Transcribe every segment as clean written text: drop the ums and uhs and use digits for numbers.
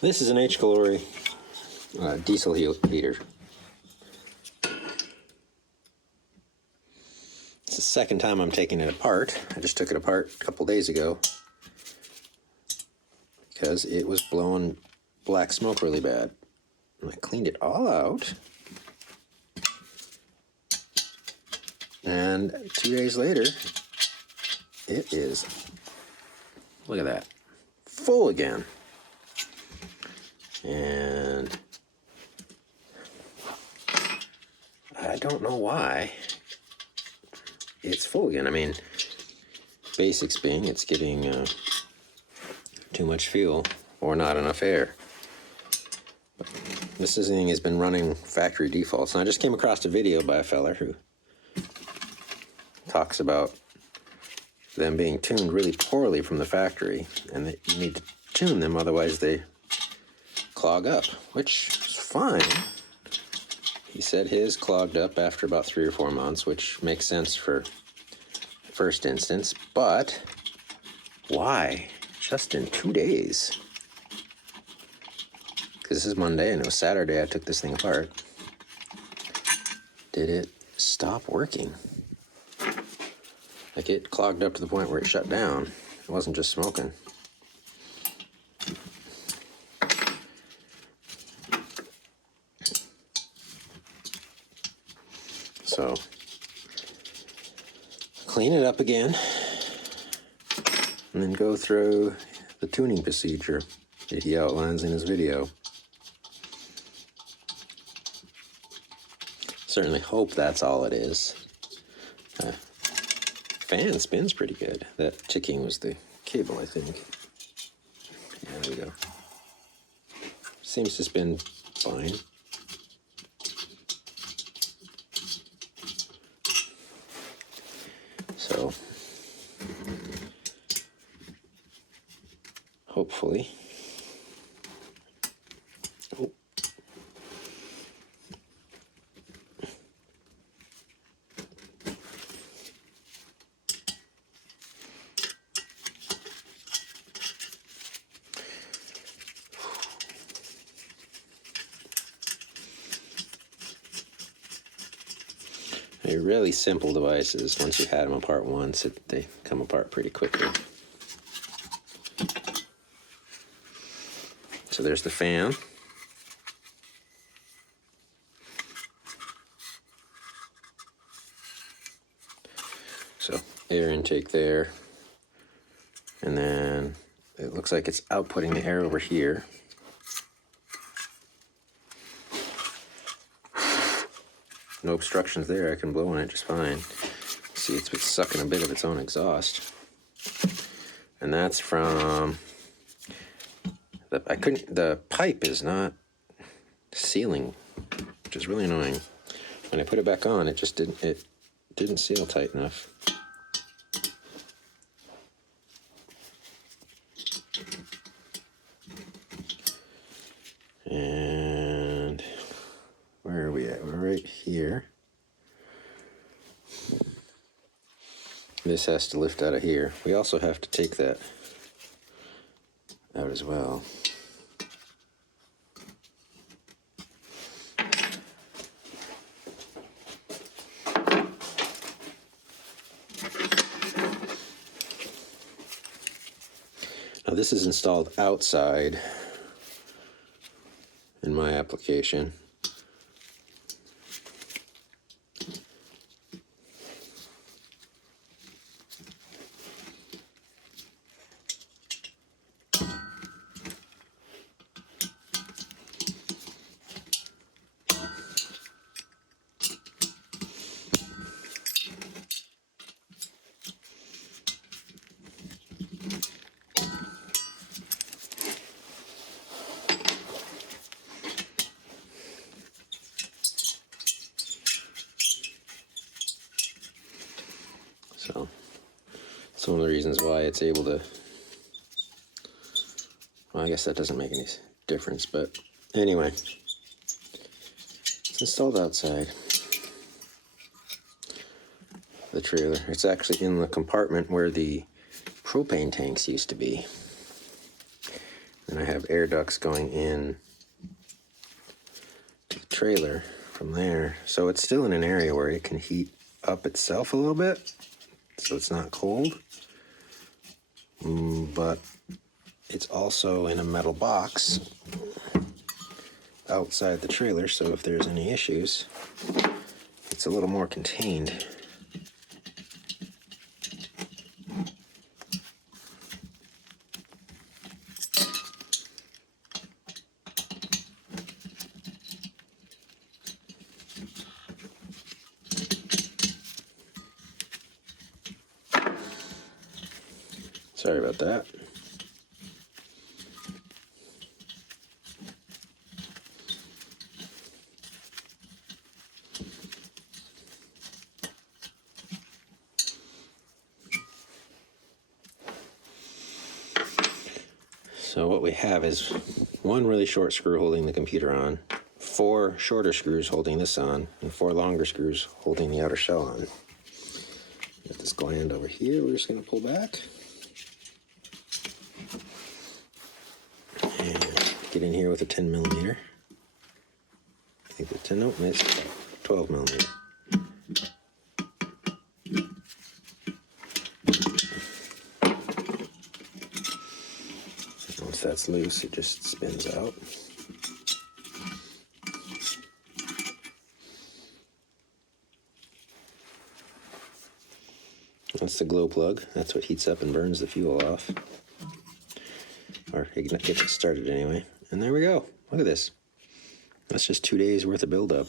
This is an H-Calory diesel heater. It's the second time I'm taking it apart. I just took it apart a couple days ago because it was blowing black smoke really bad. And I cleaned it all out. And 2 days later, it is, look at that, full again. And I don't know why it's full again. I mean, basics being it's getting too much fuel or not enough air. But this thing has been running factory defaults. And I just came across a video by a fella who talks about them being tuned really poorly from the factory and that you need to tune them, otherwise they clog up, which is fine. He said his clogged up after about 3 or 4 months, which makes sense for first instance, but why just in 2 days? Because this is Monday and it was Saturday I took this thing apart. Did it stop working? Like, it clogged up to the point where it shut down. It wasn't just smoking. So, clean it up again, and then go through the tuning procedure that he outlines in his video. Certainly hope that's all it is. Fan spins pretty good. That ticking was the cable, I think. Yeah, there we go. Seems to spin fine. So, hopefully. Oh. They're really simple devices. Once you've had them apart once, they come apart pretty quickly. So there's the fan. So air intake there. And then it looks like it's outputting the air over here. No obstructions there, I can blow on it just fine. See, it's been sucking a bit of its own exhaust. And that's from, the pipe is not sealing, which is really annoying. When I put it back on, it didn't seal tight enough. And where are we at? We're right here. This has to lift out of here. We also have to take that out as well. Now this is installed outside in my application. So, it's one of the reasons why it's able to, well, I guess that doesn't make any difference, but anyway, it's installed outside the trailer. It's actually in the compartment where the propane tanks used to be. and I have air ducts going in to the trailer from there. So it's still in an area where it can heat up itself a little bit, so it's not cold. But it's also in a metal box outside the trailer, so if there's any issues, it's a little more contained. Sorry about that. So what we have is one really short screw holding the computer on, 4 shorter screws holding this on, and 4 longer screws holding the outer shell on. Got this gland over here we're just going to pull back. And get in here with a 10 millimeter. I think the 10, nope, it's 12 millimeter. Once that's loose, it just spins out. That's the glow plug. That's what heats up and burns the fuel off. Or gets it started anyway. And there we go. Look at this. That's just 2 days worth of buildup.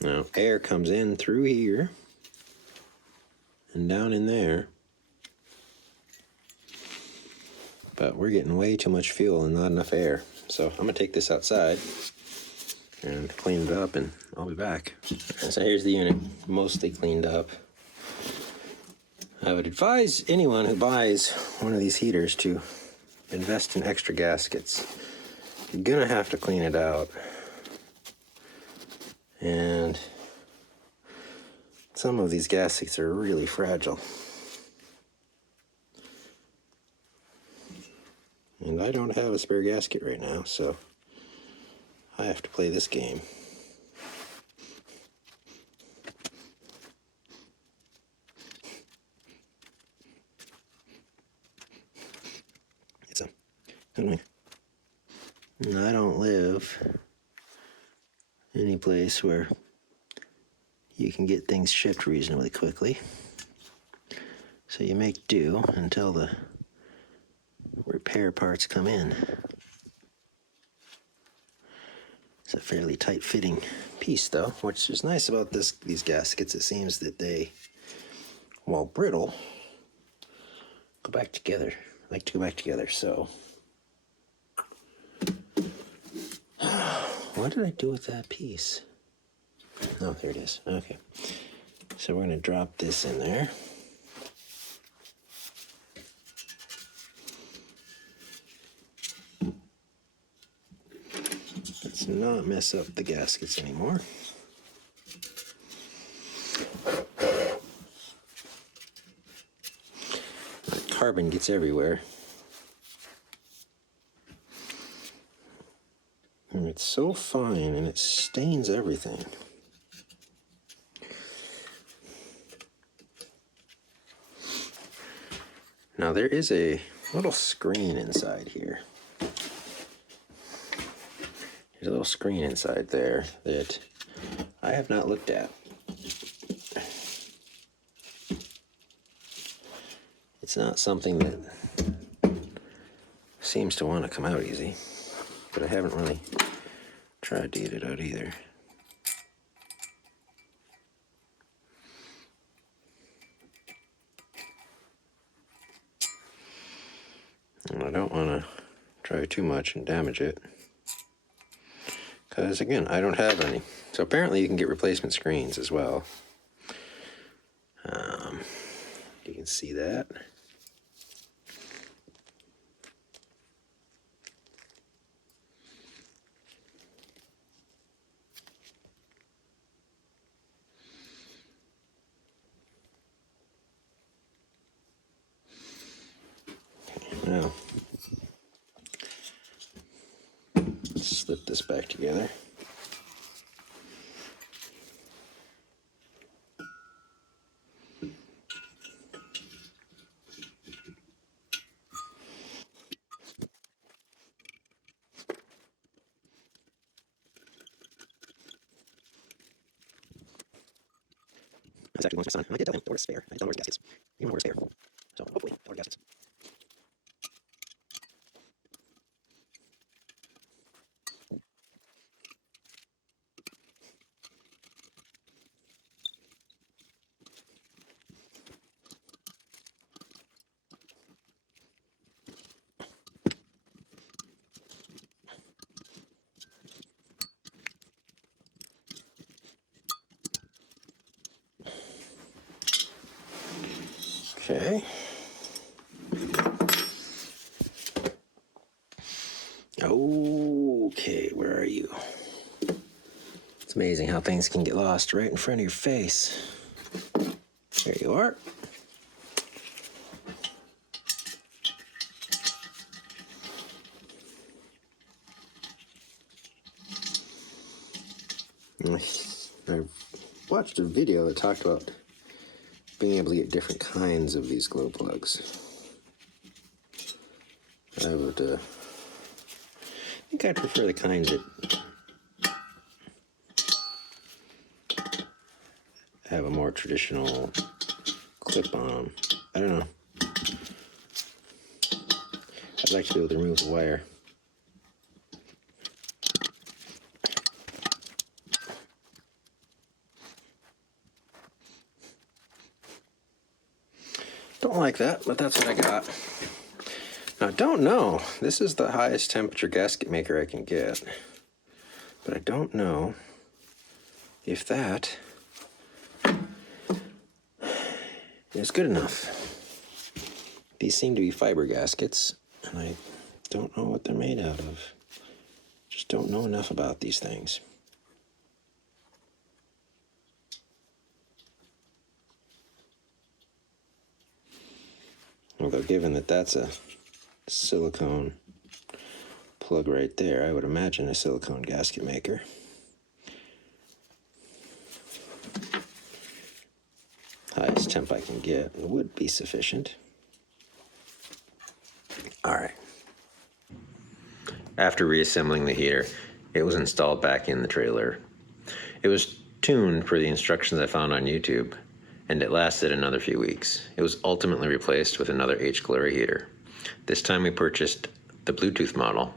Now, air comes in through here and down in there. But we're getting way too much fuel and not enough air. So I'm going to take this outside and clean it up, and I'll be back. And so here's the unit, mostly cleaned up. I would advise anyone who buys one of these heaters to invest in extra gaskets. You're going to have to clean it out. And some of these gaskets are really fragile. And I don't have a spare gasket right now, so I have to play this game. So, anyway, I don't live any place where you can get things shipped reasonably quickly. So you make do until the repair parts come in. It's a fairly tight-fitting piece, though, which is nice about these gaskets. It seems that they, while brittle, go back together. Like to go back together. So, what did I do with that piece? Oh, there it is. Okay. So we're going to drop this in there. Let's not mess up the gaskets anymore. Carbon gets everywhere. And it's so fine and it stains everything. Now there is a little screen inside here. There's a little screen inside there that I have not looked at. It's not something that seems to want to come out easy, but I haven't really tried to get it out either. And I don't want to try too much and damage it, because again, I don't have any. So apparently you can get replacement screens as well. You can see that. Now gonna slip this back together. That's actually belongs to my son. I did tell him to order a spare. I don't order gaskets. You want to order a spare. So hopefully, I'll order gaskets. Okay. Okay, where are you? It's amazing how things can get lost right in front of your face. There you are. I watched a video that talked about being able to get different kinds of these glow plugs. I think I'd prefer the kinds that have a more traditional clip on them. I don't know. I'd like to be able to remove the wire. Don't like that, but that's what I got. Now, I don't know. This is the highest temperature gasket maker I can get. But I don't know if that is good enough. These seem to be fiber gaskets, and I don't know what they're made out of. Just don't know enough about these things. Although given that that's a silicone plug right there, I would imagine a silicone gasket maker. Highest temp I can get would be sufficient. All right. After reassembling the heater, it was installed back in the trailer. It was tuned per the instructions I found on YouTube, and it lasted another few weeks. It was ultimately replaced with another H-Calory heater. This time we purchased the Bluetooth model,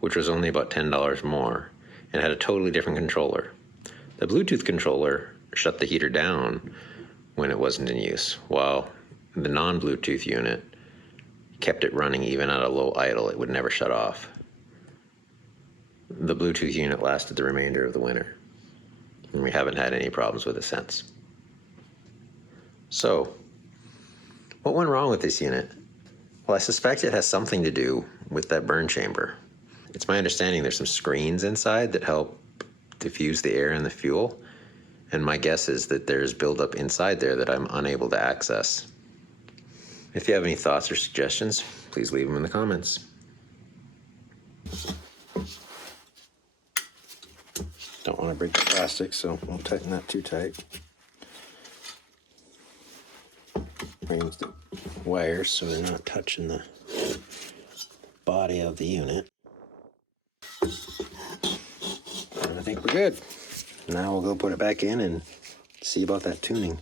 which was only about $10 more, and had a totally different controller. The Bluetooth controller shut the heater down when it wasn't in use, while the non-Bluetooth unit kept it running even at a low idle. It would never shut off. The Bluetooth unit lasted the remainder of the winter, and we haven't had any problems with it since. So, what went wrong with this unit? Well, I suspect it has something to do with that burn chamber. It's my understanding there's some screens inside that help diffuse the air and the fuel, and my guess is that there's buildup inside there that I'm unable to access. If you have any thoughts or suggestions, please leave them in the comments. Don't want to break the plastic, so won't tighten that too tight. Brings the wires so they're not touching the body of the unit. And I think we're good. Now we'll go put it back in and see about that tuning.